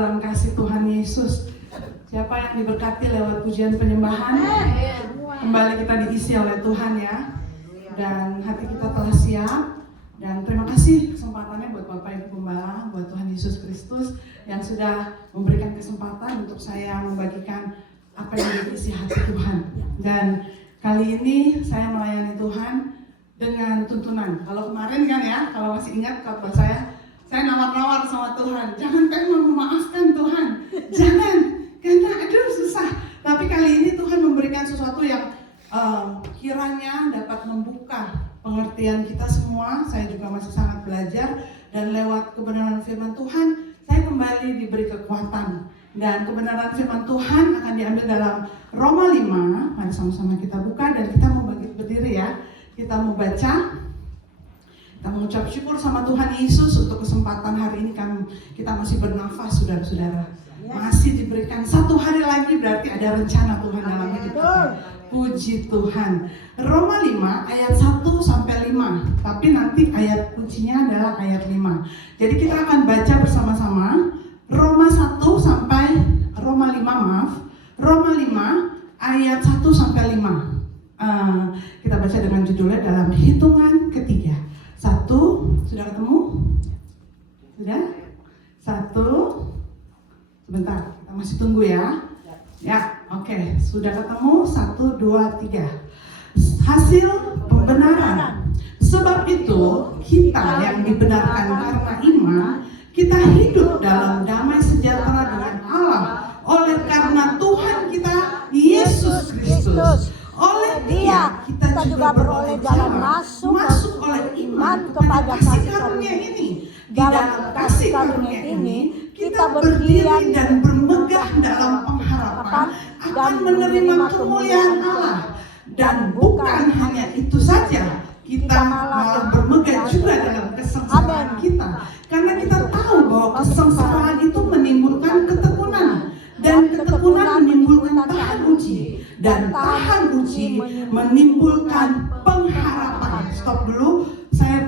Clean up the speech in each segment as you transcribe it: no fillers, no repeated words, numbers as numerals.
dalam kasih Tuhan Yesus. Siapa yang diberkati lewat pujian penyembahan? Kembali kita diisi oleh Tuhan ya. Dan hati kita telah siap. Dan terima kasih kesempatannya buat Bapak Ibu Gembala, buat Tuhan Yesus Kristus yang sudah memberikan kesempatan untuk saya membagikan apa yang menjadi isi hati Tuhan. Dan kali ini saya melayani Tuhan dengan tuntunan. Kalau kemarin kan ya, kalau masih ingat khotbah saya nawar-nawar sama Tuhan. Jangan pengen memaafkan Tuhan, jangan, karena aduh susah. Tapi kali ini Tuhan memberikan sesuatu yang kiranya dapat membuka pengertian kita semua. Saya juga masih sangat belajar, dan lewat kebenaran firman Tuhan saya kembali diberi kekuatan. Dan kebenaran firman Tuhan akan diambil dalam Roma 5. Mari sama-sama kita buka dan kita mau berdiri ya. Kita mau baca. Kita mengucap syukur sama Tuhan Yesus untuk kesempatan hari ini kita masih bernafas, saudara-saudara. Masih diberikan satu hari lagi, berarti ada rencana Tuhan dalam hidup kita. Puji Tuhan. Roma 5 ayat 1 sampai 5. Tapi nanti ayat kuncinya adalah ayat 5. Jadi kita akan baca bersama-sama Roma 5 ayat 1 sampai 5. Kita baca dengan judulnya dalam hitungan ketiga. 1, sudah ketemu? Sudah? 1. Sebentar, kita masih tunggu ya. Ya, oke. Sudah ketemu? 1, 2, 3. Hasil pembenaran. Sebab itu kita yang dibenarkan karena iman, kita hidup dalam damai sejahtera dengan Allah oleh karena Tuhan kita Yesus Kristus. Oleh Dia kita juga beroleh jalan masuk oleh iman kepada kasih karunia ini. Dalam kasih karunia ini kita berdiri dan bermegah dalam pengharapan akan menerima kemuliaan Allah. Dan bukan hanya itu saja, kita malah bermegah juga dalam kesengsaraan kita. Karena kita tahu bahwa kesengsaraan itu menimbulkan ketekunan, dan ketekunan menimbulkan tahan uji, dan tahan uji menimbulkan pengharapan. Stop dulu,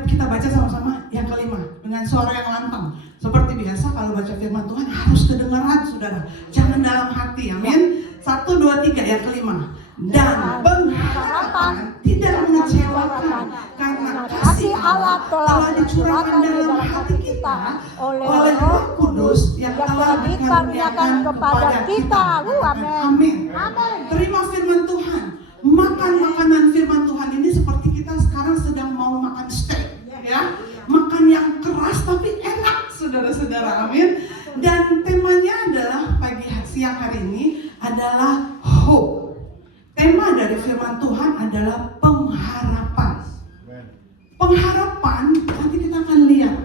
kita baca sama-sama yang kelima dengan suara yang lantang. Seperti biasa kalau baca firman Tuhan harus kedengaran, saudara. Jangan dalam hati, amin. 1, 2, 3 yang kelima. Dan pengharapan tidak mengecewakan, karena kasih Allah telah dicurahkan dalam hati kita oleh Roh Kudus yang telah dikaruniakan kepada kita. Amin. Terima firman Tuhan. Makan makanan firman Tuhan ini seperti kita sekarang sedang mau makan steak, ya. Makan yang keras tapi enak, saudara-saudara. Amin. Dan temanya adalah siang hari ini adalah hope. Tema dari firman Tuhan adalah pengharapan. Pengharapan, nanti kita akan lihat.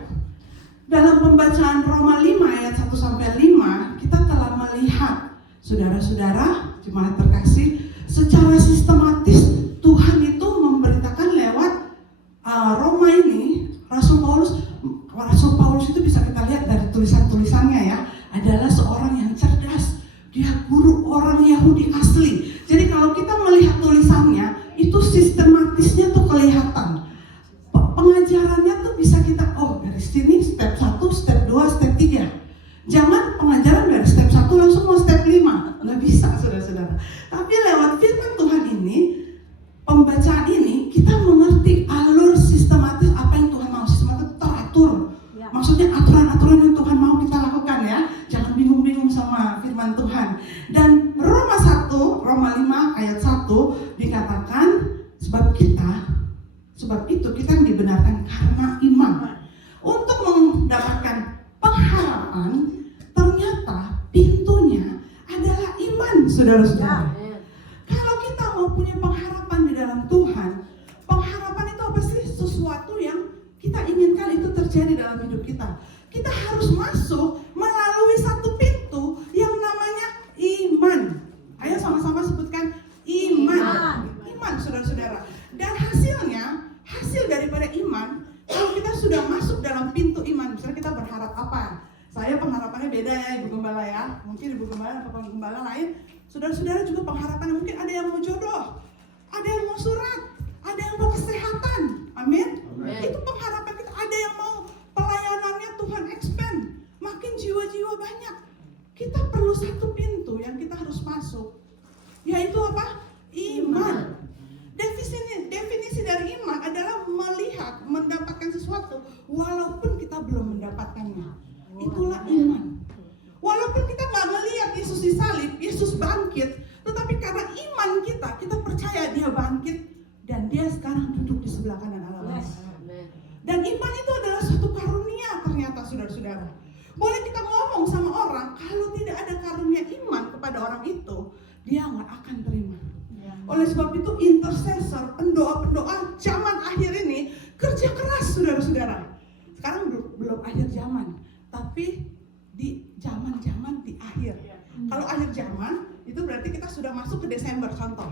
Dalam pembacaan Roma 5 ayat 1 sampai 5, kita telah melihat, saudara-saudara, jemaat terkasih, secara sistematis Tuhan itu memberitakan lewat Roma ini. Rasul Paulus itu bisa kita lihat dari tulisan-tulisannya ya, adalah seorang yang cerdas. Dia guru orang Yahudi asli. Jadi kalau kita melihat tulisannya, itu sistematisnya tuh kelihatan. Pengajarannya tuh bisa kita, dari sini step 1, step 2, step 3. Jangan pengajaran dari step 1 langsung mau step 5. Nggak bisa, saudara-saudara. Tapi lewat firman Tuhan ini, pembacaan ini, kita mengerti alur sistematis apa yang Tuhan mau. Sistematis teratur. Maksudnya aturan-aturan yang Tuhan mau kita lakukan ya. Jangan bingung-bingung sama firman Tuhan. Dan Roma 5 ayat 1 dikatakan sebab itu kita dibenarkan karena iman. Untuk mendapatkan pengharapan, ternyata pintunya adalah iman, saudara-saudara. Kalau kita mau punya pengharapan di dalam Tuhan, pengharapan itu apa sih? Sesuatu yang kita inginkan itu terjadi dalam hidup kita. Kita harus masuk melalui satu pintu yang namanya iman. Ayo sama-sama sebutkan iman. Iman, saudara-saudara. Dan hasil daripada iman, kalau kita sudah masuk dalam pintu iman, misalnya kita berharap apa? Saya pengharapannya beda ya, Ibu Gembala ya. Mungkin Ibu Gembala atau Gembala lain, saudara-saudara juga pengharapannya mungkin ada yang mau jodoh, ada yang mau surat, ada yang mau kesehatan. Amin. Itu pengharapan kita. Ada yang mau pelayanannya Tuhan expand, makin jiwa-jiwa banyak. kita perlu satu pintu yang kita harus masuk, yaitu apa? Iman. Definisi dari iman adalah melihat, mendapatkan sesuatu walaupun kita belum mendapatkannya. Itulah iman. Walaupun kita nggak melihat Yesus disalib, Yesus bangkit, tetapi karena iman kita percaya dia bangkit dan dia sekarang duduk di sebelah kanan Allah. Dan iman itu adalah suatu karunia ternyata, saudara-saudara. Boleh kita ngomong sama orang, kalau tidak ada karunia iman kepada orang itu, dia nggak akan terima. Oleh sebab itu intercessor, pendoa-pendoa zaman akhir ini kerja keras, saudara-saudara. Sekarang belum akhir zaman, tapi di zaman-zaman di akhir. Kalau akhir zaman itu berarti kita sudah masuk ke Desember contoh.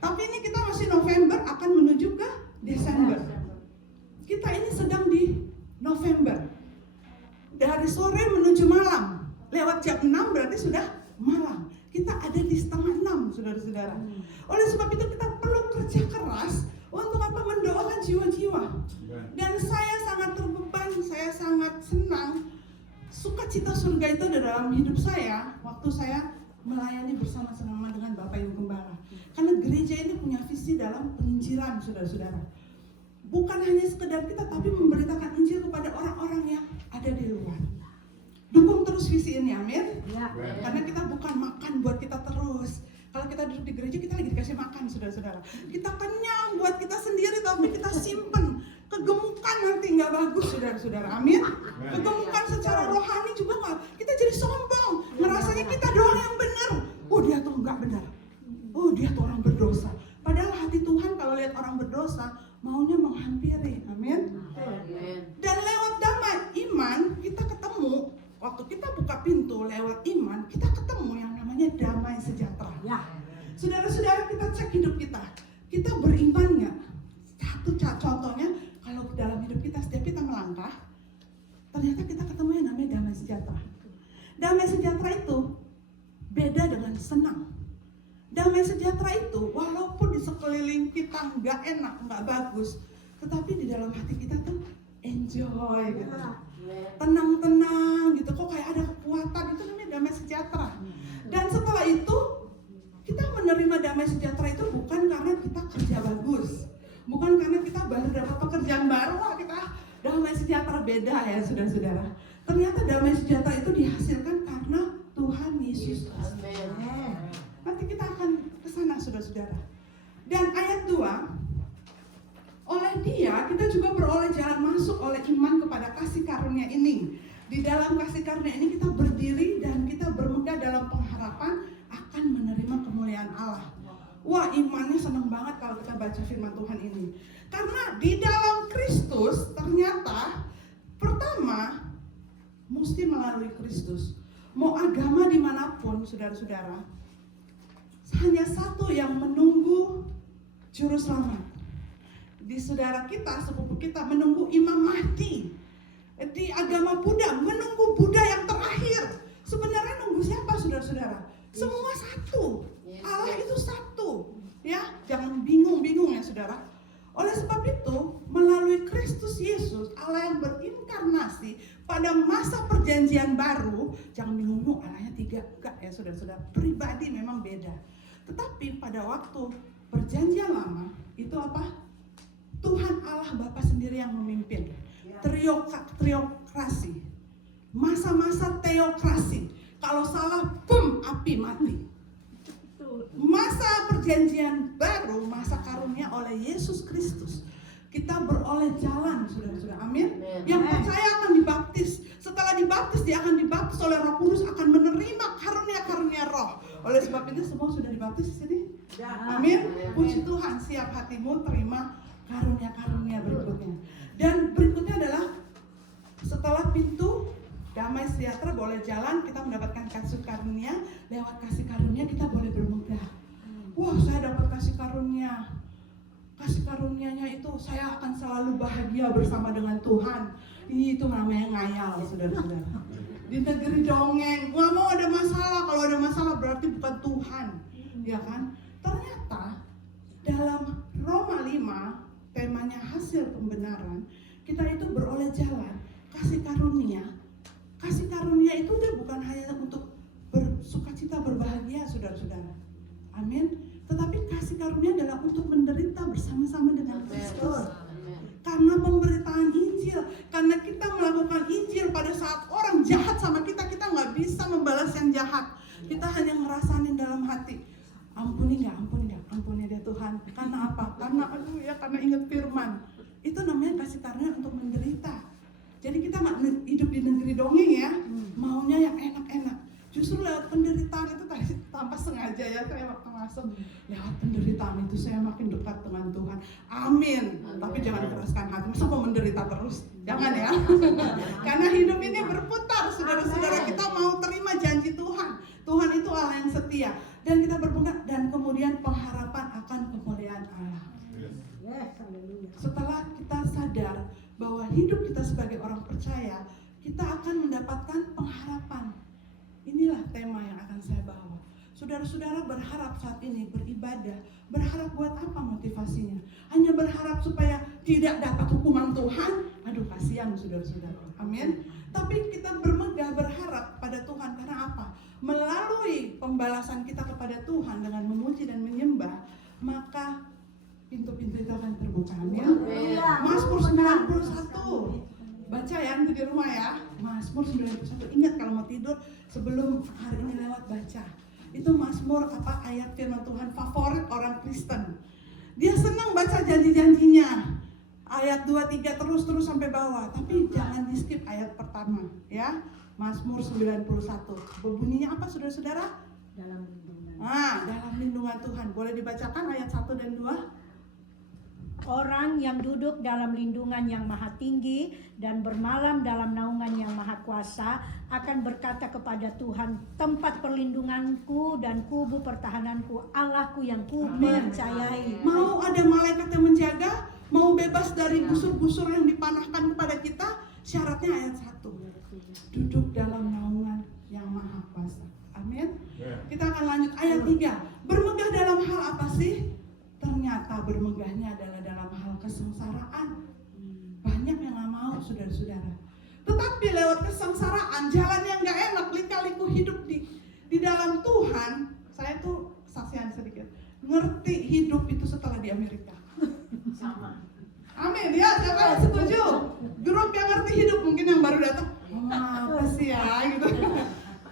Tapi ini kita masih November akan menuju ke Desember. Kita ini sedang di November. Dari sore menuju malam. Lewat jam 6 berarti sudah malam. Kita ada di setengah 6, saudara-saudara. Oleh sebab itu kita perlu kerja keras untuk apa? Mendoakan jiwa-jiwa. Dan saya sangat terbeban, saya sangat senang. Sukacita surga itu ada dalam hidup saya waktu saya melayani bersama-sama dengan Bapak Ibu Gembala. Karena gereja ini punya visi dalam penginjilan, saudara-saudara. Bukan hanya sekedar kita, tapi memberitakan Injil kepada orang-orang yang ada di luar. Dukung terus visi ini, amin. Ya. Karena kita bukan makan buat kita terus. Kalau kita duduk di gereja, kita lagi dikasih makan, saudara-saudara. Kita kenyang buat kita sendiri, tapi kita simpen. Kegemukan nanti nggak bagus, saudara-saudara, amin. Kegemukan secara rohani juga nggak. Kita jadi sombong, merasanya kita doang yang benar. Oh, dia tuh nggak benar. Oh, dia tuh orang berdosa. Padahal hati Tuhan kalau lihat orang berdosa, maunya menghampiri, amin. Dan lewat damai iman, kita ketemu. Waktu kita buka pintu lewat iman, kita ketemu yang namanya damai sejahtera. Ya. Saudara-saudara, kita cek hidup kita. Kita beriman nggak? Satu contohnya, kalau dalam hidup kita setiap kita melangkah, ternyata kita ketemu yang namanya damai sejahtera. Damai sejahtera itu beda dengan senang. Damai sejahtera itu walaupun di sekeliling kita nggak enak, nggak bagus, tetapi di dalam hati kita tuh enjoy gitu. Tenang-tenang gitu, kok kayak ada kekuatan, itu namanya damai sejahtera. Dan setelah itu kita menerima damai sejahtera itu bukan karena kita kerja bagus, bukan karena kita baru dapat pekerjaan baru, wah kita damai sejahtera. Beda ya saudara-saudara. Ternyata damai sejahtera itu dihasilkan karena Tuhan Yesus. Nanti kita akan ke sana saudara-saudara. Dan ayat 2, oleh dia kita juga beroleh jalan masuk oleh iman kepada kasih karunia ini. Di dalam kasih karunia ini kita berdiri dan kita bermegah dalam pengharapan akan menerima kemuliaan Allah. Wah, imannya senang banget kalau kita baca firman Tuhan ini. Karena di dalam Kristus ternyata pertama mesti melalui Kristus. Mau agama dimanapun saudara-saudara, hanya satu yang menunggu juru selamat. Di saudara kita, sepupu kita menunggu Imam Mahdi. Di agama Buddha menunggu Buddha yang terakhir. Sebenarnya nunggu siapa saudara-saudara? Semua satu. Allah itu satu. Ya, jangan bingung-bingung ya saudara. Oleh sebab itu, melalui Kristus Yesus, Allah yang berinkarnasi pada masa perjanjian baru, jangan bingung, Allahnya 3, enggak ya saudara-saudara. Pribadi memang beda. Tetapi pada waktu perjanjian lama, itu apa? Tuhan Allah Bapa sendiri yang memimpin. Teokrasi. Masa-masa teokrasi. Kalau salah, boom, api mati. Masa perjanjian baru, masa karunia oleh Yesus Kristus. Kita beroleh jalan, saudara-saudara, amin. Yang percaya akan dibaptis. Setelah dibaptis, dia akan dibaptis oleh Roh Kudus, akan menerima karunia-karunia Roh. Oleh sebab itu semua sudah dibaptis di sini. Amin. Puji Tuhan, siap hatimu terima karunia-karunia berikutnya. Dan berikutnya adalah setelah pintu damai sejahtera boleh jalan, kita mendapatkan kasih karunia. Lewat kasih karunia kita boleh bermegah. Wah, saya dapat kasih karunia. Kasih karunianya itu saya akan selalu bahagia bersama dengan Tuhan. Itu namanya ngayal, saudara-saudara. Di negeri dongeng, nggak mau ada masalah. Kalau ada masalah berarti bukan Tuhan, ya kan? Ternyata dalam Roma 5 temanya hasil pembenaran, kita itu beroleh jalan kasih karunia. Kasih karunia itu udah bukan hanya untuk jahat. Kita hanya ngerasain dalam hati, ampuni dia Tuhan. Karena apa? Karena ingat firman. Itu namanya kasih karunia untuk menderita. Jadi kita nggak hidup di negeri dongeng ya, maunya yang enak-enak. Justru lewat penderitaan itu tanpa sengaja ya, saya waktu masuk lewat penderitaan itu saya makin dekat dengan Tuhan. Amin. Tapi jangan keraskan hati, masa mau menderita terus? Jangan ya. Karena hidup ini berputar, saudara-saudara. Kita mau terima janji Tuhan. Tuhan itu Allah yang setia. Dan kita berpegang, dan kemudian pengharapan akan kemuliaan Allah. Setelah kita sadar bahwa hidup kita sebagai orang percaya, kita akan mendapatkan pengharapan. Inilah tema yang akan saya bawa. Saudara-saudara berharap saat ini beribadah. Berharap buat apa motivasinya? Hanya berharap supaya tidak dapat hukuman Tuhan? Aduh, kasihan saudara-saudara. Amin. Tapi kita bermegah berharap pada Tuhan karena apa? Melalui pembalasan kita kepada Tuhan dengan memuji dan menyembah, maka pintu-pintu itu akan terbuka. Amin. Mazmur 91. Baca ya nanti di rumah ya. Mazmur 91. Ingat kalau mau tidur sebelum hari ini lewat baca. Itu Mazmur ayat firman Tuhan favorit orang Kristen. Dia senang baca janji-janjinya. Ayat 2, 3 terus sampai bawah. Tapi jangan di skip ayat pertama ya. Mazmur 91. Berbunyinya apa saudara-saudara? Dalam lindungan. Dalam lindungan Tuhan. Boleh dibacakan ayat 1 dan 2? Orang yang duduk dalam lindungan yang maha tinggi dan bermalam dalam naungan yang maha kuasa akan berkata kepada Tuhan, tempat perlindunganku dan kubu pertahananku, Allahku yang ku percayai. Mau ada malaikat yang menjaga, mau bebas dari busur-busur yang dipanahkan kepada kita, syaratnya ayat 1. Duduk dalam naungan yang maha kuasa. Amin. Kita akan lanjut ayat 3. Bermegah dalam hal apa sih? Ternyata bermegahnya adalah dalam hal kesengsaraan. Banyak yang gak mau saudara-saudara. Tetapi lewat kesengsaraan, jalan yang gak enak, lika-liku hidup di dalam Tuhan. Saya tuh saksian sedikit, ngerti hidup itu setelah di Amerika. Sama. Amin ya, siapa yang setuju? Grup yang ngerti hidup, mungkin yang baru datang, apa sih ya gitu.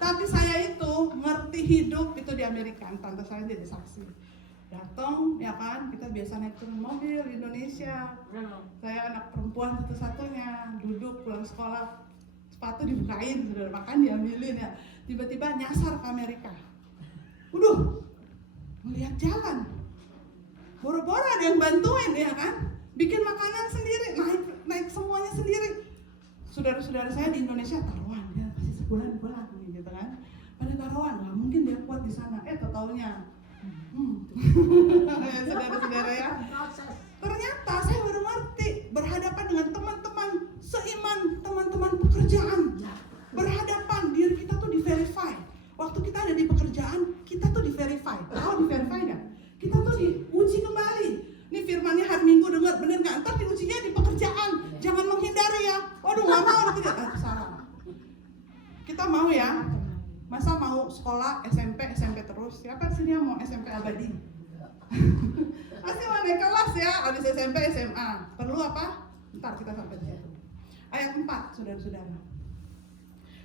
Tapi saya itu ngerti hidup itu di Amerika. Tante saya jadi saksi. Datang ya kan, kita biasa naik turun mobil di Indonesia. Saya anak perempuan satu-satunya, duduk pulang sekolah, sepatu dibukain, sudah makan diambilin ya. Tiba-tiba nyasar ke Amerika. Melihat jalan, boro-boro ada yang bantuin ya kan, bikin makanan sendiri, naik semuanya sendiri. Saudara-saudara saya di Indonesia taruhan, dia pasti sebulan pulang gitu kan. Pada taruhan, nggak mungkin dia kuat di sana. Taunya saudara-saudara ya. Ternyata saya baru ngerti, berhadapan dengan teman-teman seiman, teman-teman pekerjaan. Berhadapan, diri kita tuh di-verify. Waktu kita ada di pekerjaan, kita tuh di-verify. Tahu di-verify nggak? Kita tuh diuji kembali. Ini firmannya hari Minggu dengar, bener nggak? Ntar diujinya di pekerjaan. Jangan menghindari ya. Waduh, nggak mau, tidak. Salah. Kita mau ya. Masa mau sekolah SMP terus? Siapa sini yang mau SMP abadi? Pasti mau naik kelas ya, habis SMP SMA. Perlu apa? Ntar kita sampai di situ. Ayat 4, saudara-saudara.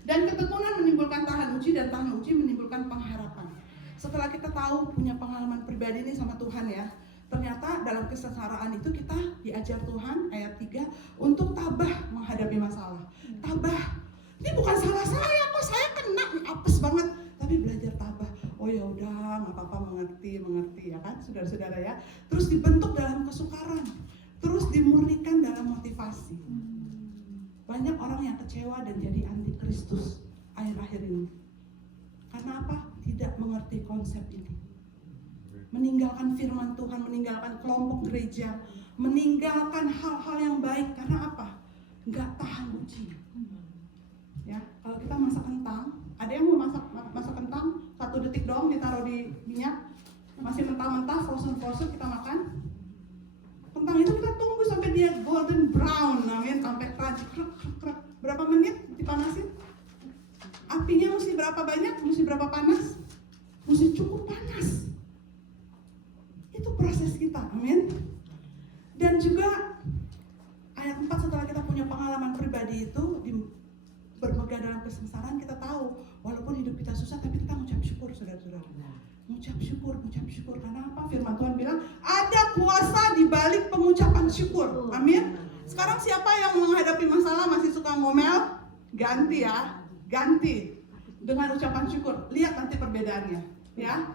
Dan ketekunan menimbulkan tahan uji, dan tahan uji menimbulkan pengharapan. Setelah kita tahu punya pengalaman pribadi ini sama Tuhan ya, ternyata dalam kesengsaraan itu kita diajar Tuhan, ayat 3, untuk tabah menghadapi masalah. Tabah. Ini bukan salah saya kok, saya kena, apes banget. Tapi belajar tabah. Oh ya udah, nggak apa-apa, mengerti ya kan, saudara-saudara ya. Terus dibentuk dalam kesukaran, terus dimurnikan dalam motivasi. Banyak orang yang kecewa dan jadi anti Kristus akhir-akhir ini. Karena apa? Tidak mengerti konsep ini. Meninggalkan firman Tuhan, meninggalkan kelompok gereja, meninggalkan hal-hal yang baik. Karena apa? Nggak tahan uji. Ya, kalau kita masak kentang, ada yang mau masak kentang 1 detik doang ditaruh di minyak, masih mentah-mentah, frozen kita makan. Kentang itu kita tunggu sampai dia golden brown, sampai crunchy, krek. Berapa menit dipanasin? Apinya mesti berapa banyak? Mesti berapa panas? Mesti cukup panas. Itu proses kita, amin. Dan juga ayat 4, setelah kita punya pengalaman pribadi itu bermegah dalam kesengsaraan, kita tahu walaupun hidup kita susah tapi syukur. Karena apa? Firman Tuhan bilang ada kuasa di balik pengucapan syukur. Amin. Sekarang siapa yang menghadapi masalah masih suka ngomel? Ganti ya, ganti dengan ucapan syukur. Lihat nanti perbedaannya, ya.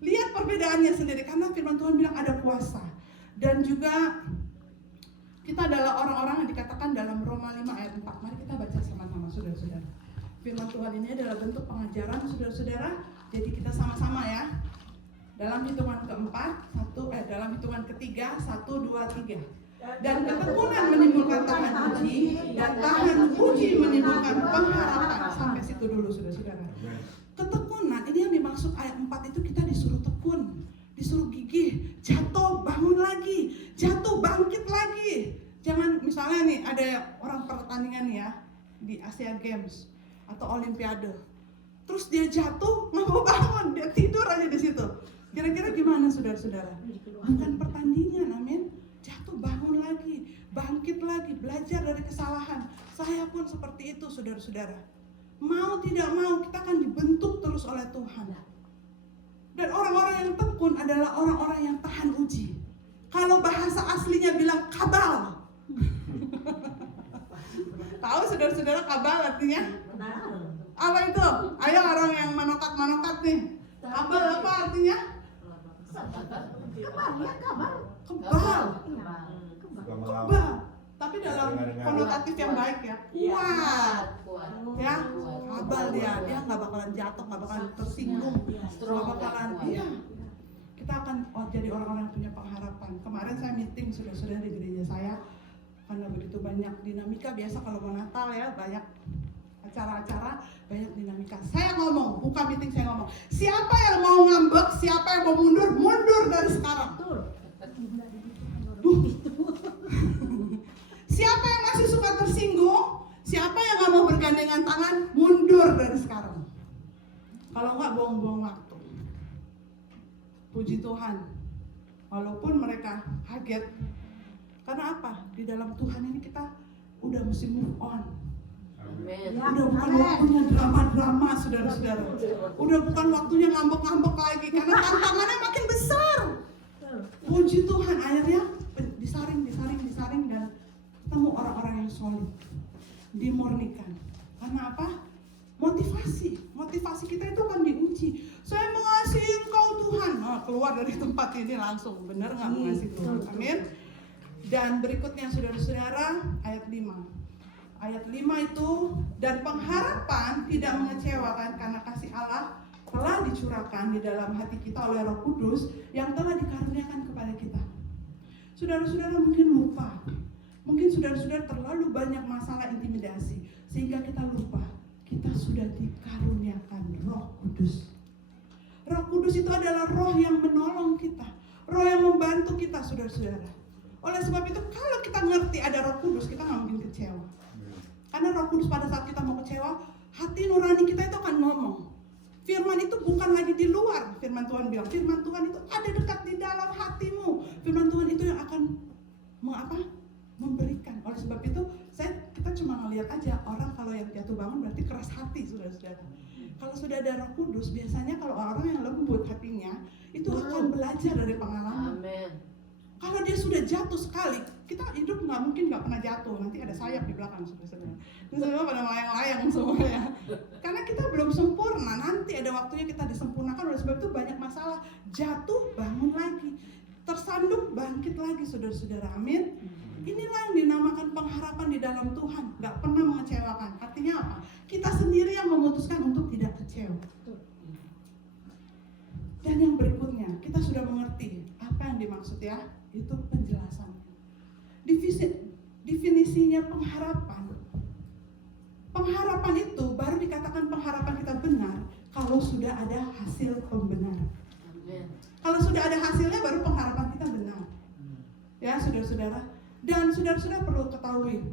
Lihat perbedaannya sendiri karena firman Tuhan bilang ada kuasa. Dan juga kita adalah orang-orang yang dikatakan dalam Roma 5 ayat 4. Mari kita baca sama-sama saudara-saudara. Firman Tuhan ini adalah bentuk pengajaran saudara-saudara. Jadi kita sama-sama ya. Dalam hitungan keempat, dalam hitungan ketiga, 1, 2, 3. Dan ketekunan menimbulkan tahan uji, dan tahan uji menimbulkan pengharapan. Sampai situ dulu saudara-saudara. Ketekunan, ini yang dimaksud ayat 4 itu kita disuruh tekun, disuruh gigih, jatuh, bangun lagi, jatuh, bangkit lagi. Jangan misalnya nih ada orang pertandingan ya di Asian Games atau Olimpiade, terus dia jatuh nggak mau bangun, dia tidur aja di situ. Kira-kira gimana saudara-saudara? Bukan pertandingan, amin. Jatuh, bangun lagi, bangkit lagi, belajar dari kesalahan. Saya pun seperti itu saudara-saudara. Mau tidak mau kita akan dibentuk terus oleh Tuhan. Dan orang-orang yang tekun adalah orang-orang yang tahan uji. Kalau bahasa aslinya bilang kabal. Tahu saudara-saudara kabal artinya? Apa itu? Ayo orang yang manokat-manokat nih. Kabal apa artinya? Kebal. Tapi dalam konotatif yang baik ya. Kuat. Ya, kabal dia nggak bakalan jatuh, nggak bakalan tersinggung, nggak bakalan. Iya. Kita akan jadi orang-orang yang punya pengharapan. Kemarin saya meeting saudara-saudara di gereja saya, karena begitu banyak dinamika. Biasa kalau mau Natal ya banyak acara-acara, banyak dinamika. Saya ngomong, buka meeting saya ngomong. Siapa yang mau ngambek, siapa yang mau mundur, mundur dari sekarang. Siapa yang masih suka tersinggung, siapa yang gak mau bergandengan tangan, mundur dari sekarang. Kalau enggak buang-buang waktu. Puji Tuhan. Walaupun mereka kaget. Karena apa? Di dalam Tuhan ini kita udah mesti move on. Amen. Udah bukan waktunya drama-drama saudara-saudara. Udah bukan waktunya ngambek-ngambek lagi. Karena tantangannya makin besar. Puji Tuhan, akhirnya disaring dan ketemu orang-orang yang solid, dimurnikan. Karena apa? Motivasi kita itu akan diuji. Saya mengasihi Engkau Tuhan. Keluar dari tempat ini langsung, benar nggak mengasihi Tuhan? Amin. Dan berikutnya saudara-saudara, ayat 5. Ayat 5 itu, dan pengharapan tidak mengecewakan karena kasih Allah telah dicurahkan di dalam hati kita oleh Roh Kudus yang telah dikaruniakan kepada kita. Saudara-saudara mungkin lupa. Mungkin saudara-saudara terlalu banyak masalah intimidasi sehingga kita lupa kita sudah dikaruniakan Roh Kudus. Roh Kudus itu adalah roh yang menolong kita, roh yang membantu kita saudara-saudara. Oleh sebab itu kalau kita ngerti ada Roh Kudus, kita nggak mungkin kecewa. Karena Roh Kudus pada saat kita mau kecewa, hati nurani kita itu akan ngomong. Firman itu bukan lagi di luar, firman Tuhan bilang. Firman Tuhan itu ada dekat di dalam hatimu. Firman Tuhan itu yang akan memberikan. Oleh sebab itu kita cuma ngelihat aja orang kalau yang jatuh bangun berarti keras hati saudara-saudara. Kalau sudah ada Roh Kudus, biasanya kalau orang yang lembut hatinya itu akan belajar dari pengalaman. Amen. Kalau dia sudah jatuh sekali, kita hidup nggak mungkin nggak pernah jatuh. Nanti ada sayap di belakang saudara-saudara. Terus semua pada layang-layang semuanya. Karena kita belum sempurna. Nanti ada waktunya kita disempurnakan. Oleh sebab itu banyak masalah. Jatuh, bangun lagi. Tersandung, bangkit lagi saudara-saudara. Amin. Inilah yang dinamakan pengharapan di dalam Tuhan. Gak pernah mengecewakan. Artinya apa? Kita sendiri yang memutuskan untuk tidak kecewa. Dan yang berikutnya, kita sudah mengerti apa yang dimaksud ya. Itu penjelasannya. Definisinya pengharapan. Pengharapan itu baru dikatakan pengharapan kita benar kalau sudah ada hasil pembenaran. Kalau sudah ada hasilnya baru pengharapan kita benar. Ya saudara-saudara. Dan saudara-saudara perlu ketahui,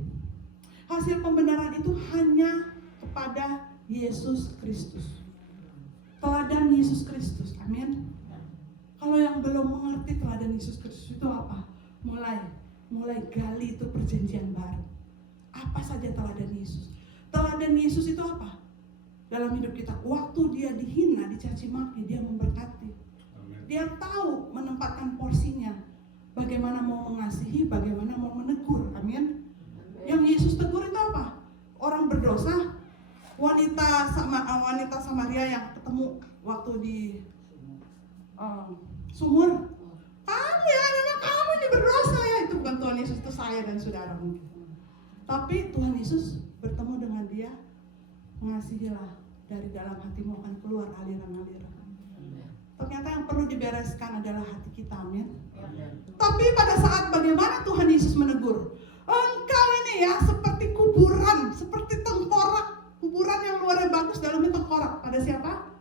hasil pembenaran itu hanya kepada Yesus Kristus. Teladan Yesus Kristus, amin. Kalau yang belum mengerti teladan Yesus Kristus itu apa? Mulai gali itu perjanjian baru. Apa saja teladan Yesus? Teladan Yesus itu apa? Dalam hidup kita, waktu dia dihina, dicaci maki, dia memberkati. Dia tahu menempatkan porsinya. Bagaimana mau mengasihi, bagaimana mau menegur. Amin. Yang Yesus tegur itu apa? Orang berdosa, wanita Samaria yang ketemu waktu di sumur. Kamu ya, memang kamu ini berdosa ya. Itu bukan Tuhan Yesus, itu saya dan saudara mungkin. Tapi Tuhan Yesus bertemu dengan dia, mengasihilah, dari dalam hatimu akan keluar aliran-aliran. Ternyata yang perlu dibereskan adalah hati kita, amin. Tapi pada saat bagaimana Tuhan Yesus menegur, engkau ini ya seperti kuburan, seperti tengkorak, kuburan yang luarnya bagus, dalamnya tengkorak. Pada siapa?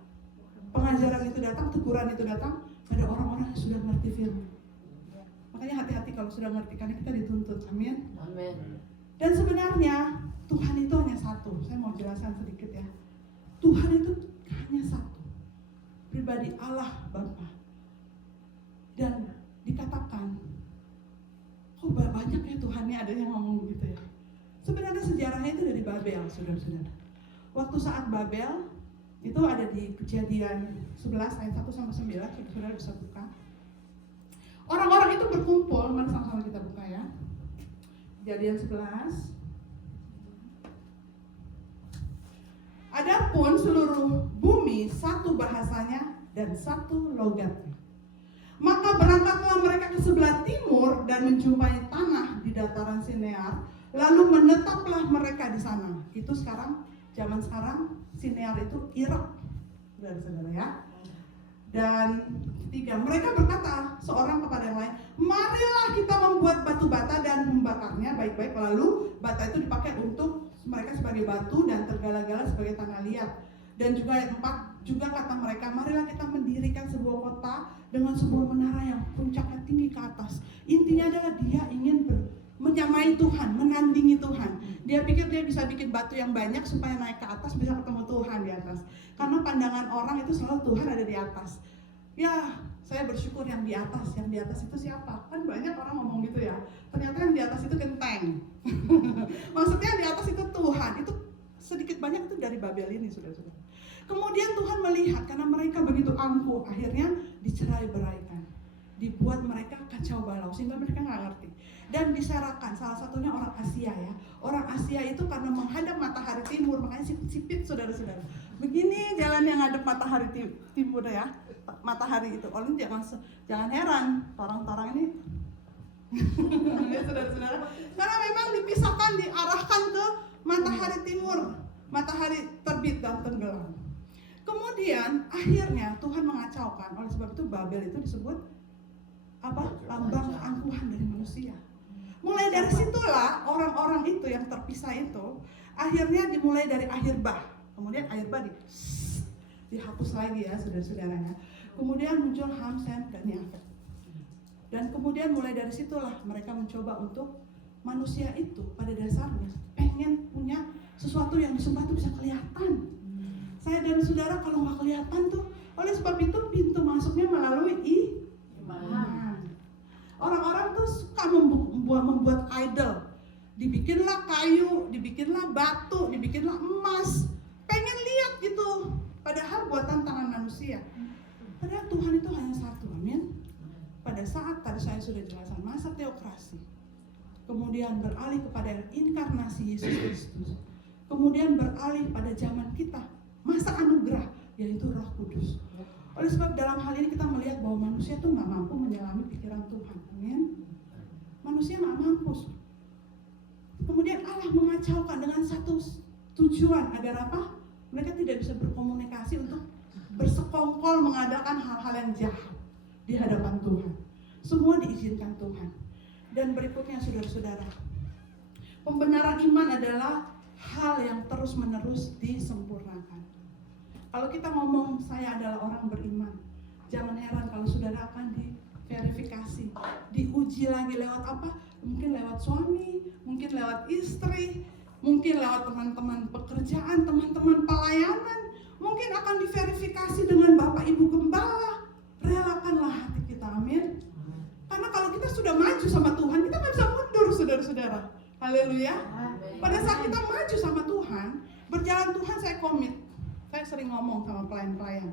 Pengajaran itu datang, teguran itu datang pada orang-orang yang sudah mengerti firman. Makanya hati-hati kalau sudah mengerti, karena kita dituntut, amin. Dan sebenarnya Tuhan itu hanya satu. Saya mau jelaskan sedikit ya. Tuhan itu hanya satu, pribadi Allah Bapa. Dan dikatakan, kok banyak ya Tuhannya, ada yang ngomong begitu ya. Sebenarnya sejarahnya itu dari Babel, saudara-saudara. Waktu saat Babel, itu ada di Kejadian 11 ayat 1 sampai 9, saudara bisa buka. Orang-orang itu berkumpul, mari sama-sama kita buka ya. Kejadian 11. Adapun seluruh bumi satu bahasanya dan satu logatnya. Maka berangkatlah mereka ke sebelah timur dan menjumpai tanah di dataran Sinear, lalu menetaplah mereka di sana. Itu sekarang, zaman sekarang Sinear itu Irak, saudara-saudara ya. Dan ketiga, mereka berkata seorang kepada yang lain, marilah kita membuat batu bata dan membakarnya baik-baik. Lalu bata itu dipakai untuk mereka sebagai batu dan tergala-gala sebagai tanah liat. Dan juga ayat 4 juga kata mereka, marilah kita mendirikan sebuah kota dengan sebuah menara yang puncaknya tinggi ke atas. Intinya adalah dia ingin menyamai Tuhan, menandingi Tuhan. Dia pikir dia bisa bikin batu yang banyak supaya naik ke atas, bisa ketemu Tuhan di atas. Karena pandangan orang itu selalu Tuhan ada di atas. Ya, saya bersyukur yang di atas itu siapa? Kan banyak orang ngomong gitu ya. Ternyata yang di atas itu genteng. Maksudnya yang di atas itu Tuhan. Itu sedikit banyak itu dari Babel ini, saudara-saudara. Kemudian Tuhan melihat karena mereka begitu angkuh, akhirnya dicerai-beraikan. Dibuat mereka kacau balau sehingga mereka nggak ngerti. Dan diserakan, salah satunya orang Asia ya. Orang Asia itu karena menghadap matahari timur, makanya sipit saudara-saudara. Begini jalan yang ngadep matahari timur ya. Matahari itu, orang jangan heran, orang-orang ini ya saudara-saudara. Karena memang dipisahkan, diarahkan ke matahari timur, matahari terbit dan tenggelam. Kemudian akhirnya Tuhan mengacaukan, oleh sebab itu Babel itu disebut apa? Lambang keangkuhan dari manusia. Mulai dari situlah orang-orang itu yang terpisah itu akhirnya dimulai dari akhir bah. Kemudian akhir bah dihapus lagi ya saudara-saudaranya. Kemudian muncul Ham, Sem, dan Yafet. Dan kemudian mulai dari situlah mereka mencoba untuk manusia itu pada dasarnya pengen punya sesuatu yang disembah itu bisa kelihatan. Saya dan saudara kalau nggak kelihatan tuh, oleh sebab itu pintu masuknya melalui iman. Orang-orang tuh suka membuat idol. Dibikinlah kayu, dibikinlah batu, dibikinlah emas. Pengen lihat gitu. Padahal buatan tangan manusia. Padahal Tuhan itu hanya satu, amin. Pada saat tadi saya sudah jelaskan masa teokrasi, kemudian beralih kepada inkarnasi Yesus Kristus, kemudian beralih pada zaman kita masa anugerah, yaitu Roh Kudus. Oleh sebab dalam hal ini kita melihat bahwa manusia itu nggak mampu menyelami pikiran Tuhan, amin. Manusia nggak mampu. Kemudian Allah mengacaukan dengan satu tujuan agar apa? Mereka tidak bisa berkomunikasi untuk bersekongkol mengadakan hal-hal yang jahat di hadapan Tuhan. Semua diizinkan Tuhan. Dan berikutnya saudara-saudara, pembenaran iman adalah hal yang terus-menerus disempurnakan. Kalau kita ngomong saya adalah orang beriman, jangan heran kalau saudara akan diverifikasi, diuji lagi lewat apa? Mungkin lewat suami, mungkin lewat istri, mungkin lewat teman-teman pekerjaan, teman-teman pelayanan, mungkin akan diverifikasi dengan Bapak Ibu Gembala. Relakanlah hati kita, amin. Karena kalau kita sudah maju sama Tuhan, kita nggak bisa mundur, saudara-saudara. Haleluya. Pada saat kita maju sama Tuhan, berjalan Tuhan, saya komit. Saya sering ngomong sama pelayan-pelayan.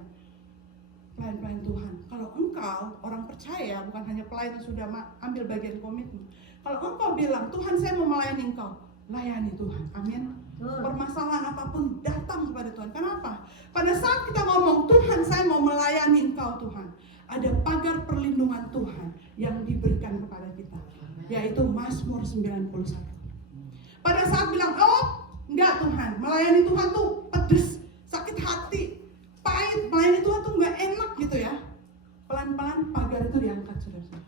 pelayan-pelayan Tuhan. Kalau engkau orang percaya, bukan hanya pelayan yang sudah ambil bagian komitmen. Kalau engkau bilang, Tuhan saya mau melayani engkau, layani Tuhan. Amin. Permasalahan apapun datang kepada Tuhan. Kenapa? Pada saat kita ngomong, Tuhan saya mau melayani engkau Tuhan, ada pagar perlindungan Tuhan yang diberikan kepada kita, yaitu Mazmur 91. Pada saat bilang, oh enggak Tuhan, melayani Tuhan tuh pedes, sakit hati, pahit, melayani Tuhan tuh enggak enak gitu ya. Pelan-pelan pagar itu diangkat, saudara-saudara.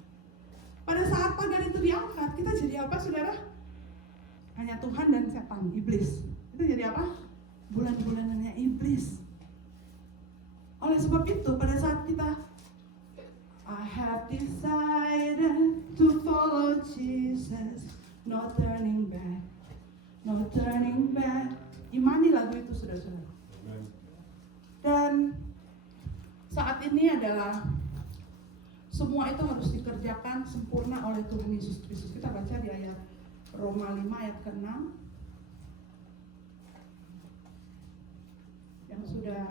Pada saat pagar itu diangkat, kita jadi apa, saudara? Hanya Tuhan dan setan, iblis. Itu jadi apa? Bulan-bulanannya iblis. Oleh sebab itu, pada saat kita I have decided to follow Jesus, no turning back, no turning back. Imani lagu itu, saudara-saudara. Dan saat ini adalah semua itu harus dikerjakan sempurna oleh Tuhan Yesus Kristus. Kita baca di ayat Roma 5 ayat ke-6 yang sudah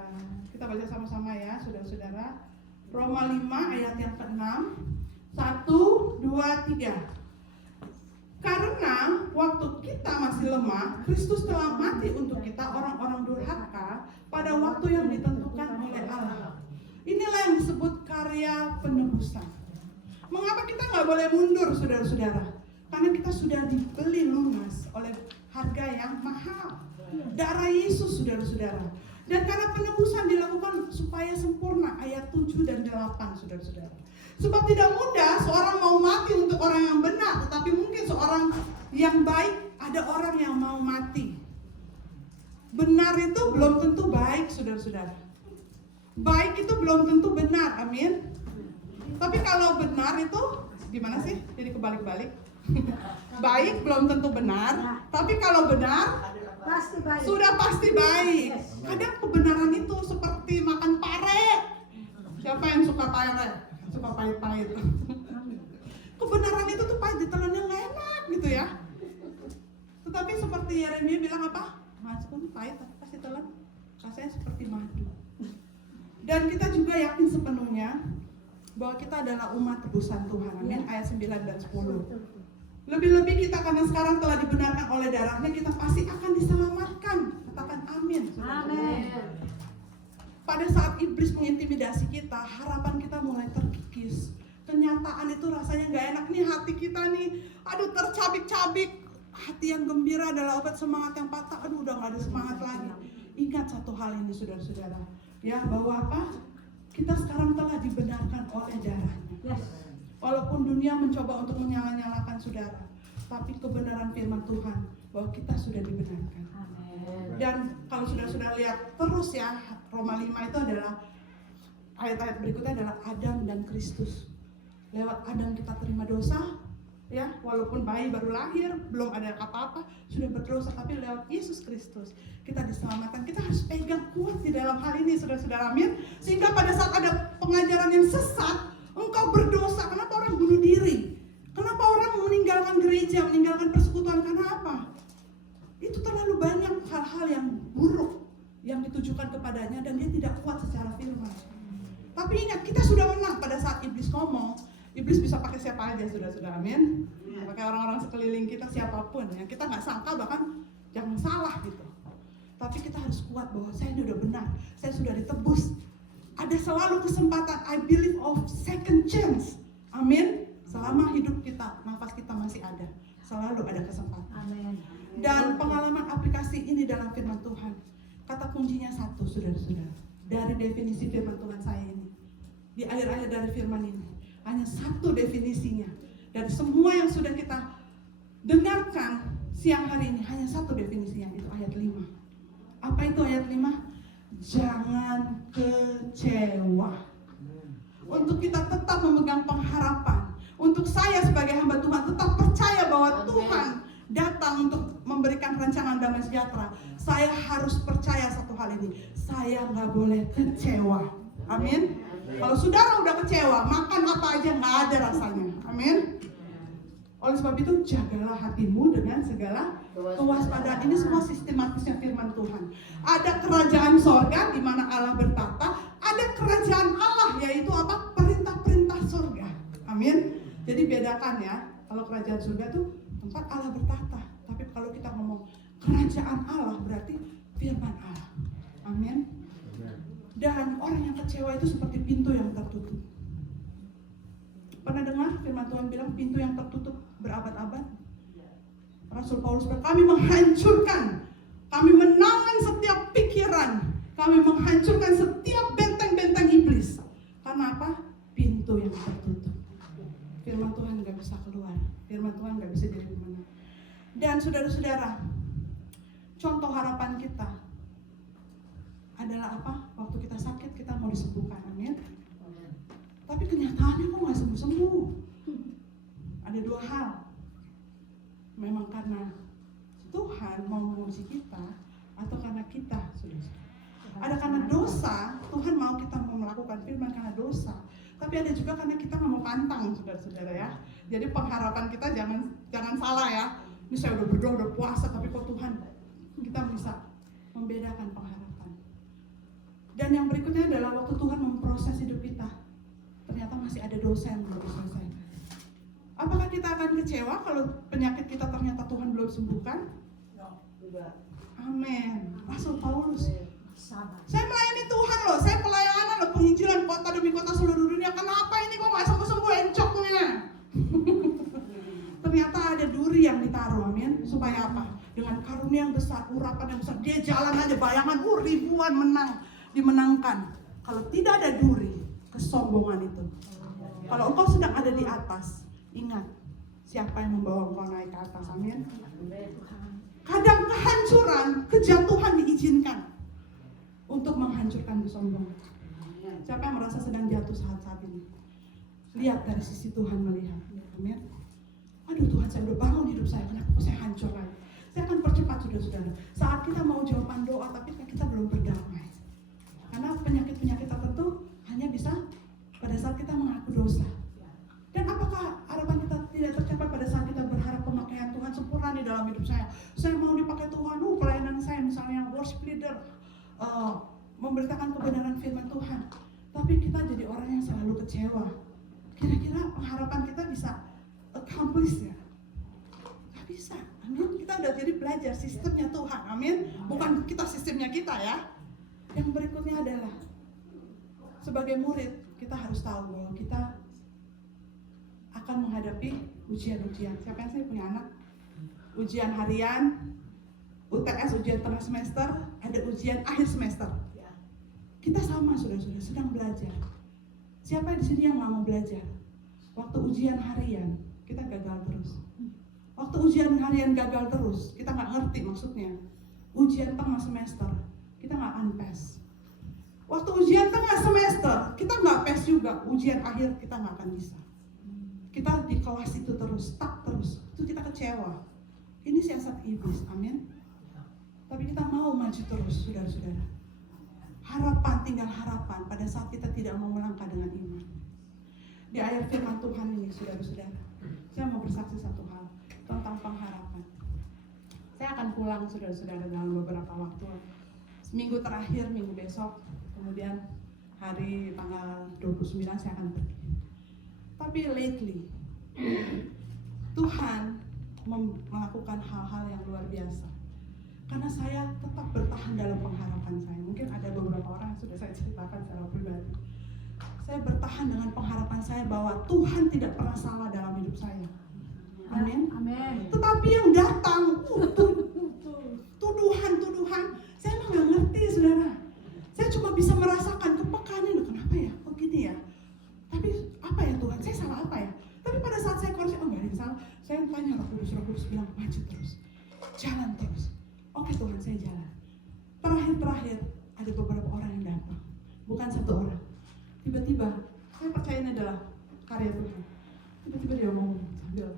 kita baca sama-sama ya, saudara-saudara. Roma 5 ayat yang ke-6. 1, 2, 3. Karena waktu kita masih lemah, Kristus telah mati untuk kita orang-orang durhaka pada waktu yang ditentukan oleh Allah. Inilah yang disebut karya penebusan. Mengapa kita nggak boleh mundur, saudara-saudara? Karena kita sudah dibeli lunas oleh harga yang mahal. Darah Yesus, saudara-saudara. Dan karena penebusan dilakukan supaya sempurna, ayat 7 dan 8, saudara-saudara. Sebab tidak mudah seorang mau mati untuk orang yang benar, tetapi mungkin seorang yang baik, ada orang yang mau mati. Benar itu belum tentu baik, saudara-saudara. Baik itu belum tentu benar, amin. Tapi kalau benar itu, gimana sih? Jadi kebalik-balik. Baik belum tentu benar, tapi kalau benar pasti baik. Sudah pasti baik. Kadang kebenaran itu seperti makan pare. Siapa yang suka pare? Suka pahit-pahit. Kebenaran itu tuh pahit, ditelannya nggak enak gitu ya. Tetapi seperti Yeremia bilang apa? Meskipun pahit pasti telan, rasanya seperti madu. Dan kita juga yakin sepenuhnya bahwa kita adalah umat tebusan Tuhan. Amin. Ayat 9 dan 10. Lebih-lebih kita karena sekarang telah dibenarkan oleh darahnya, kita pasti akan diselamatkan. Katakan amin. Amin. Pada saat iblis mengintimidasi kita, harapan kita mulai terkikis. Kenyataan itu rasanya gak enak nih, hati kita nih, aduh tercabik-cabik. Hati yang gembira adalah obat semangat yang patah, aduh udah gak ada semangat lagi. Ingat satu hal ini, saudara-saudara, ya, bahwa apa? Kita sekarang telah dibenarkan oleh darahnya. Yes. Walaupun dunia mencoba untuk menyala-nyalakan saudara, tapi kebenaran firman Tuhan bahwa kita sudah dibenarkan. Amin. Dan kalau sudah lihat terus ya, Roma 5 itu adalah ayat-ayat berikutnya adalah Adam dan Kristus. Lewat Adam kita terima dosa, ya, walaupun bayi baru lahir, belum ada apa-apa, sudah berdosa, tapi lewat Yesus Kristus kita diselamatkan. Kita harus pegang kuat di dalam hal ini, saudara-saudara, amin. Sehingga pada saat ada pengajaran yang sesat, engkau berdosa. Kenapa orang bunuh diri? Kenapa orang meninggalkan gereja, meninggalkan persekutuan? Karena apa? Itu terlalu banyak hal-hal yang buruk yang ditujukan kepadanya dan dia tidak kuat secara firman. Tapi ingat, kita sudah menang pada saat iblis ngomong. Iblis bisa pakai siapa aja, saudara-saudara, amin. Pakai orang-orang sekeliling kita, siapapun yang kita nggak sangka, bahkan jangan salah gitu. Tapi kita harus kuat bahwa saya sudah benar, saya sudah ditebus. Ada selalu kesempatan, I believe of second chance. Amin. Selama hidup kita, nafas kita masih ada, selalu ada kesempatan. Amin. Dan pengalaman aplikasi ini dalam firman Tuhan, kata kuncinya satu, saudara-saudara. Dari definisi firman Tuhan saya ini, di akhir-akhir dari firman ini, hanya satu definisinya. Dari semua yang sudah kita dengarkan siang hari ini, hanya satu definisinya, itu ayat 5. Apa itu ayat 5? Jangan kecewa. Untuk kita tetap memegang pengharapan. Untuk saya sebagai hamba Tuhan tetap percaya bahwa Tuhan datang untuk memberikan rancangan damai sejahtera. Saya harus percaya satu hal ini. Saya nggak boleh kecewa. Amin. Kalau saudara udah kecewa, makan apa aja nggak ada rasanya. Amin. Oleh sebab itu, jagalah hatimu dengan segala kewaspadaan. Ini semua sistematisnya firman Tuhan. Ada kerajaan sorga di mana Allah bertata, ada kerajaan Allah dan surga tuh tempat Allah bertata. Tapi kalau kita ngomong kerajaan Allah berarti firman Allah. Amin. Dan orang yang kecewa itu seperti pintu yang tertutup. Pernah dengar firman Tuhan bilang pintu yang tertutup berabad-abad? Rasul Paulus bilang, kami menghancurkan, kami menangkan setiap pikiran, kami menghancurkan setiap benteng-benteng iblis. Karena apa? Pintu yang tertutup. Firman Tuhan gak bisa keluar, firman Tuhan gak bisa jadi pemenang. Dan saudara-saudara, contoh harapan kita adalah apa? Waktu kita sakit kita mau disembuhkan, amin. Tapi kenyataannya kok gak sembuh-sembuh. Ada dua hal. Memang karena Tuhan mau menguji kita, atau karena kita sudah. Ada karena dosa, Tuhan mau kita melakukan firman karena dosa. Tapi ada juga karena kita nggak mau pantang, saudara-saudara ya. Jadi pengharapan kita jangan salah ya. Ini saya udah berdoa, udah puasa, tapi kok Tuhan, kita bisa membedakan pengharapan. Dan yang berikutnya adalah waktu Tuhan memproses hidup kita, ternyata masih ada dosa yang belum selesai. Apakah kita akan kecewa kalau penyakit kita ternyata Tuhan belum sembuhkan? Amin. Rasul Paulus, saya melayani Tuhan loh, saya pelayanan loh, penginjilan kota demi kota seluruh dunia. Kenapa ini kok nggak sembuh-sembuh encoknya? Ternyata ada duri yang ditaruh, amin. Supaya apa? Dengan karunia yang besar, urapan yang besar, dia jalan aja, bayangan ribuan dimenangkan. Kalau tidak ada duri, kesombongan itu. Kalau engkau sedang ada di atas, ingat, siapa yang membawa engkau naik ke atas, amin. Kadang kehancuran, kejatuhan diizinkan untuk menghancurkan kesombongan. Siapa yang merasa sedang jatuh saat ini? Lihat dari sisi Tuhan melihat, amin. Aduh Tuhan, saya udah bangun hidup saya, kenapa kok saya hancur lagi? Saya akan percepat saudara-saudara. Saat kita mau jawaban doa, tapi kita belum berdamai. Karena penyakit-penyakit tertentu hanya bisa pada saat kita mengaku dosa. Dan apakah harapan kita tidak tercapai pada saat kita berharap pemakaian Tuhan sempurna di dalam hidup saya? Saya mau dipakai Tuhan, pelayanan saya misalnya worship leader, memberitakan kebenaran firman Tuhan. Tapi kita jadi orang yang selalu kecewa. Kira-kira pengharapan kita bisa accomplish ya? Gak bisa, amin. Kita udah jadi belajar sistemnya Tuhan, amin. Bukan kita sistemnya kita ya. Yang berikutnya adalah sebagai murid kita harus tahu bahwa kita akan menghadapi ujian-ujian. Siapa yang saya punya anak? Ujian harian, UTS, ujian tengah semester, ada ujian akhir semester. Kita sama saudara-saudara sedang belajar. Siapa di sini yang nggak mau belajar? Waktu ujian harian kita gagal terus. Waktu ujian harian gagal terus, kita nggak ngerti maksudnya. Ujian tengah semester kita nggak unpass. Waktu ujian tengah semester kita nggak pass juga. Ujian akhir kita nggak akan bisa. Kita di kelas itu terus, stuck terus, itu kita kecewa. Ini siasat iblis, amin. Tapi kita mau maju terus, saudara-saudara. Harapan, tinggal harapan pada saat kita tidak mau melangkah dengan iman. Di ayat firman Tuhan ini, saudara-saudara, saya mau bersaksi satu hal tentang pengharapan. Saya akan pulang, saudara-saudara, dalam beberapa waktu. Minggu terakhir, minggu besok, kemudian hari tanggal 29 saya akan pergi. Tapi lately, Tuhan melakukan hal-hal yang luar biasa. Karena saya tetap bertahan dalam pengharapan saya. Mungkin ada beberapa orang yang sudah saya ceritakan secara pribadi. Saya bertahan dengan pengharapan saya bahwa Tuhan tidak pernah salah dalam hidup saya. Amin. Amin. Tetapi yang datang, tuduhan, saya emang nggak ngerti, saudara. Saya cuma bisa merasakan kepekaan ini. Kenapa ya? Kok gini ya? Tapi apa ya Tuhan? Saya salah apa ya? Tapi pada saat saya koreksi, oh nggak ada yang salah. Saya tanya Roh Kudus bilang maju terus, jalan terus. Oke Tuhan, saya jalan. Terakhir ada beberapa orang yang datang, bukan satu orang. Tiba-tiba, saya percaya ini adalah karya Tuhan. Tiba-tiba dia ngomong sambil,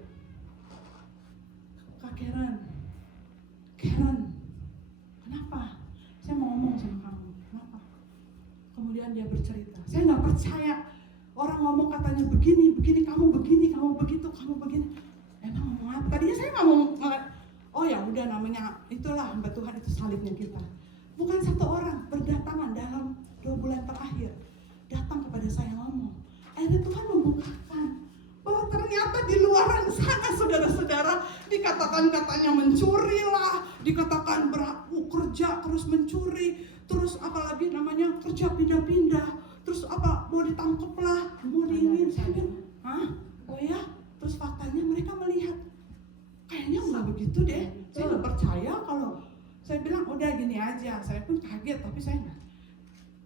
Kak Karen, kenapa? Saya mau ngomong sama kamu, kenapa? Kemudian dia bercerita. Saya nggak percaya. Orang ngomong katanya begini, kamu begini, kamu begitu, kamu begini. Emang ngomong apa? Tadinya saya nggak mau. Oh ya udah, namanya itulah hamba Tuhan, itu salibnya kita. Bukan satu orang, berdatangan dalam 2 bulan terakhir datang kepada saya ngomong. Akhirnya Tuhan membukakan bahwa ternyata di luaran sana saudara dikatakan katanya mencuri lah, dikatakan kerja terus mencuri, terus apalagi namanya kerja pindah-pindah, terus apa mau ditangkep lah, mau diingin. Saya bilang, hah? Oh ya? Terus faktanya mereka melihat kayaknya nggak begitu deh. Saya nggak percaya kalau saya bilang udah gini aja. Saya pun kaget, tapi saya nggak.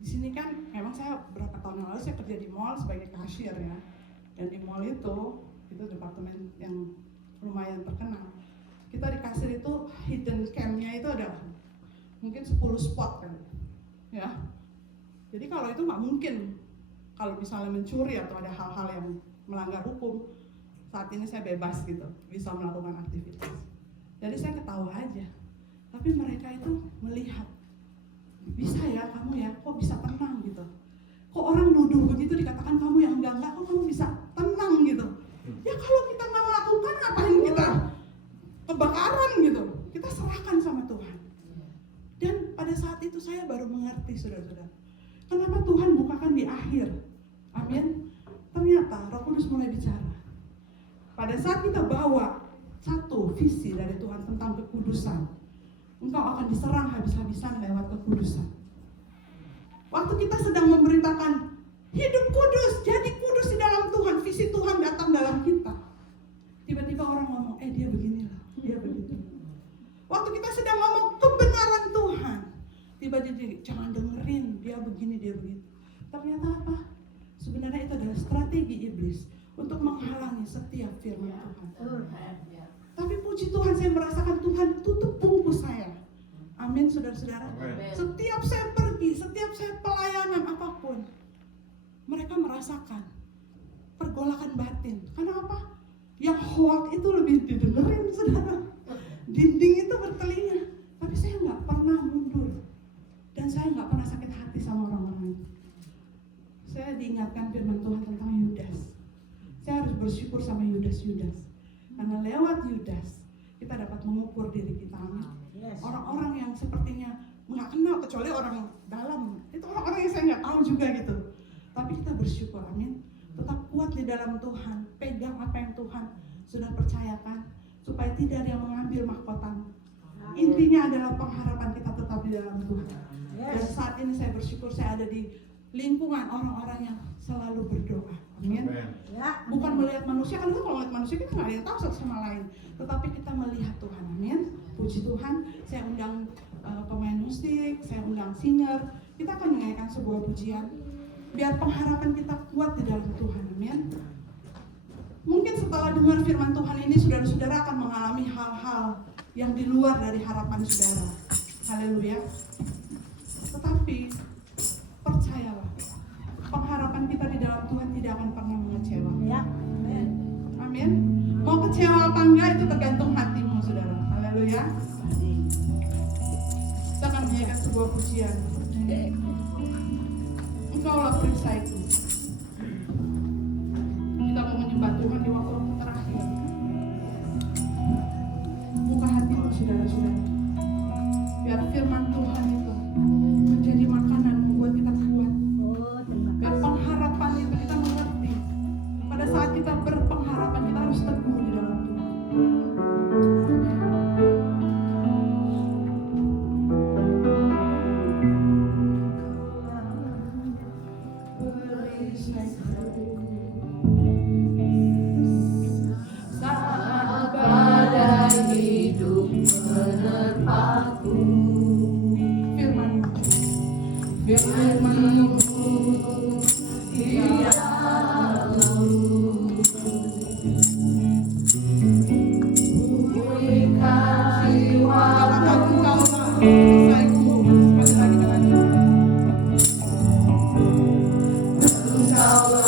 Di sini kan memang saya berapa tahun lalu saya kerja di mall sebagai kasir ya, dan di mall itu departemen yang lumayan terkenal. Kita di kasir itu hidden cam-nya itu ada mungkin 10 spot kan, ya. Jadi kalau itu nggak mungkin, kalau misalnya mencuri atau ada hal-hal yang melanggar hukum, saat ini saya bebas gitu, bisa melakukan aktivitas. Jadi saya ketawa aja, tapi mereka itu melihat, bisa ya kamu ya, kok bisa tenang gitu. Kok orang nuduh begitu dikatakan kamu yang enggak, kok kamu bisa tenang gitu. Ya kalau kita nggak melakukan, ngapain kita kebakaran gitu. Kita serahkan sama Tuhan. Dan pada saat itu saya baru mengerti, saudara-saudara, kenapa Tuhan bukakan di akhir. Amin. Ternyata Roh Kudus mulai bicara. Pada saat kita bawa satu visi dari Tuhan tentang kekudusan, engkau akan diserang habis-habisan lewat kekudusan. Waktu kita sedang memberitakan hidup kudus, jadi kudus di dalam Tuhan, visi Tuhan datang dalam kita. Tiba-tiba orang ngomong, dia beginilah, dia begitu. Waktu kita sedang ngomong kebenaran Tuhan, tiba-tiba jangan dengerin, dia begini, dia begitu. Ternyata apa? Sebenarnya itu adalah strategi iblis untuk menghalangi setiap firman Tuhan. Tapi puji Tuhan, saya merasakan Tuhan tutup bungkus saya. Amin, saudara-saudara. Setiap saya pergi, setiap saya pelayanan apapun, mereka merasakan pergolakan batin. Karena apa? Yang hoak itu lebih didengerin, saudara. Dinding itu bertelinga. Tapi saya nggak pernah mundur. Dan saya nggak pernah sakit hati sama orang-orang itu. Saya diingatkan firman Tuhan tentang Yudas. Saya harus bersyukur sama Yudas-Yudas. Karena lewat Yudas, kita dapat mengukur diri kita. Orang-orang yang sepertinya nggak kenal, kecuali orang dalam. Itu orang-orang yang saya nggak tahu juga gitu. Tapi kita bersyukur, amin. Tetap kuat di dalam Tuhan. Pegang apa yang Tuhan sudah percayakan. Supaya tidak ada yang mengambil mahkotamu. Intinya adalah pengharapan kita tetap di dalam Tuhan. Dan saat ini saya bersyukur saya ada di lingkungan orang-orang yang selalu berdoa. Amin. Bukan melihat manusia, kan kalau melihat manusia kita nggak ada yang tahu satu sama lain. Tetapi kita melihat Tuhan. Amin. Puji Tuhan. Saya undang pemain musik, saya undang singer. Kita akan menyanyikan sebuah pujian. Biar pengharapan kita kuat di dalam Tuhan. Amin. Mungkin setelah dengar firman Tuhan ini, saudara-saudara akan mengalami hal-hal yang di luar dari harapan saudara. Haleluya. Tetapi percayalah, pengharapan kita di dalam Tuhan tidak akan pernah mengecewakan. Ya. Amin. Mau kecewa apa enggak itu tergantung hatimu, saudara. Haleluya. Kita akan menyanyikan sebuah pujian. Engkaulah perisaiku. Kita mau menyembah Tuhan di waktu terakhir. Buka hatimu, saudara-saudara. Biar firman Tuhan itu menjadi makanan membuat kita kuat. Biar pengharapan itu kita mengerti. Pada saat kita berpengharapan, kita harus teguh di dalam Tuhan. Engkau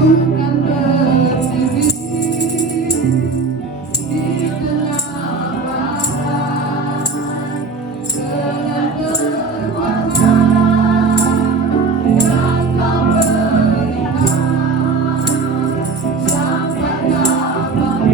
kan berdiri di tengah badai dengan kekuatan yang kau berikan sampai kapanpun.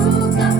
Bukan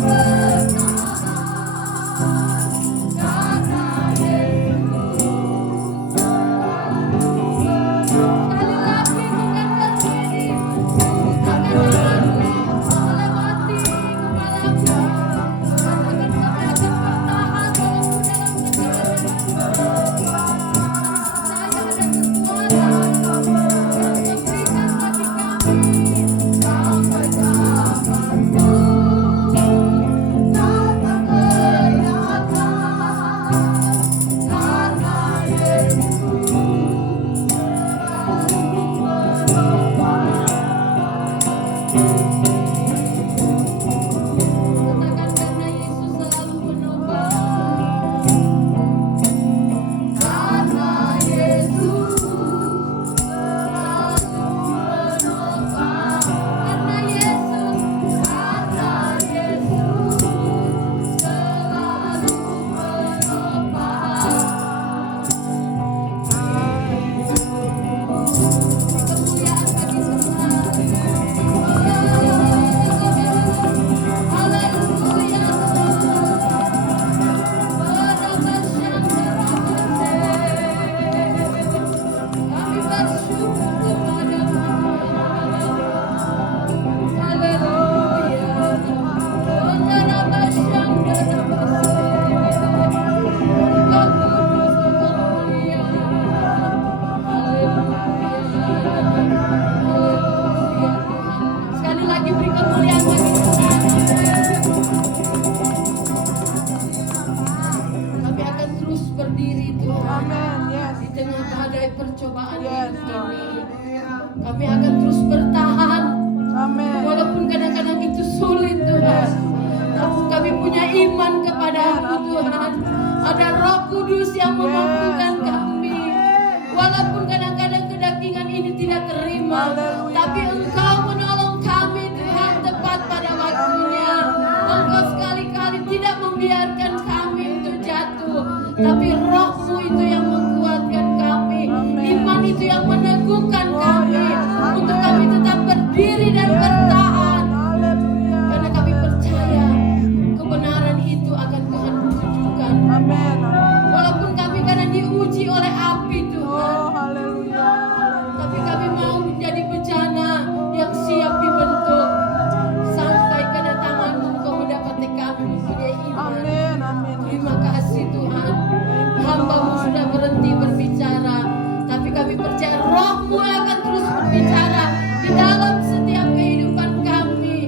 percobaan Yes, ini. Kami akan terus bertahan. Amin. Walaupun kadang-kadang itu sulit Tuhan. Tapi kami punya iman kepada-Mu Tuhan. Ada Roh Kudus yang memampukan kami. Walaupun kadang-kadang kedagingan ini tidak terima, tapi Engkau menolong kami Tuhan tepat pada waktunya. Engkau sekali-kali tidak membiarkan kami untuk jatuh, tapi Roh-Mu itu yang menguatkan kami. Iman itu yang meneguhkan kami untuk kami tetap berdiri dan bertahan. Karena kami percaya kebenaran itu akan Tuhan tunjukkan. Amin. Walaupun kami kadang diuji oleh api Tuhan, Oh, haleluya. tapi kami mau menjadi bejana yang siap dibentuk sampai kedatangan-Mu. Engkau mendapati kami mempunyai iman. Amin. Amin. Terima kasih Tuhan. Hamba-Mu sudah berhenti berbicara, tapi kami percaya Roh-Mu akan terus berbicara di dalam setiap kehidupan kami.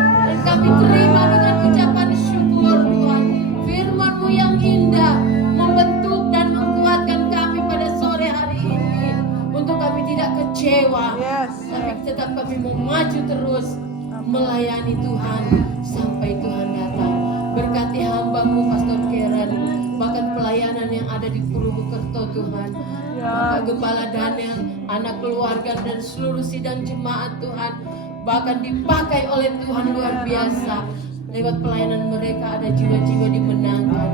Dan kami terima dengan ucapan syukur Tuhan. Firman-Mu yang indah membentuk dan menguatkan kami pada sore hari ini. Untuk kami tidak kecewa, Yes. tapi tetap kami mau maju terus melayani Tuhan sampai Tuhan datang. Berkati hamba-Mu Pastor Karen, bahkan pelayanan yang ada di Purwokerto Tuhan. Bapak Gembala Daniel, anak keluarga dan seluruh sidang jemaat Tuhan, bahkan dipakai oleh Tuhan luar biasa. Lewat pelayanan mereka ada jiwa-jiwa dimenangkan.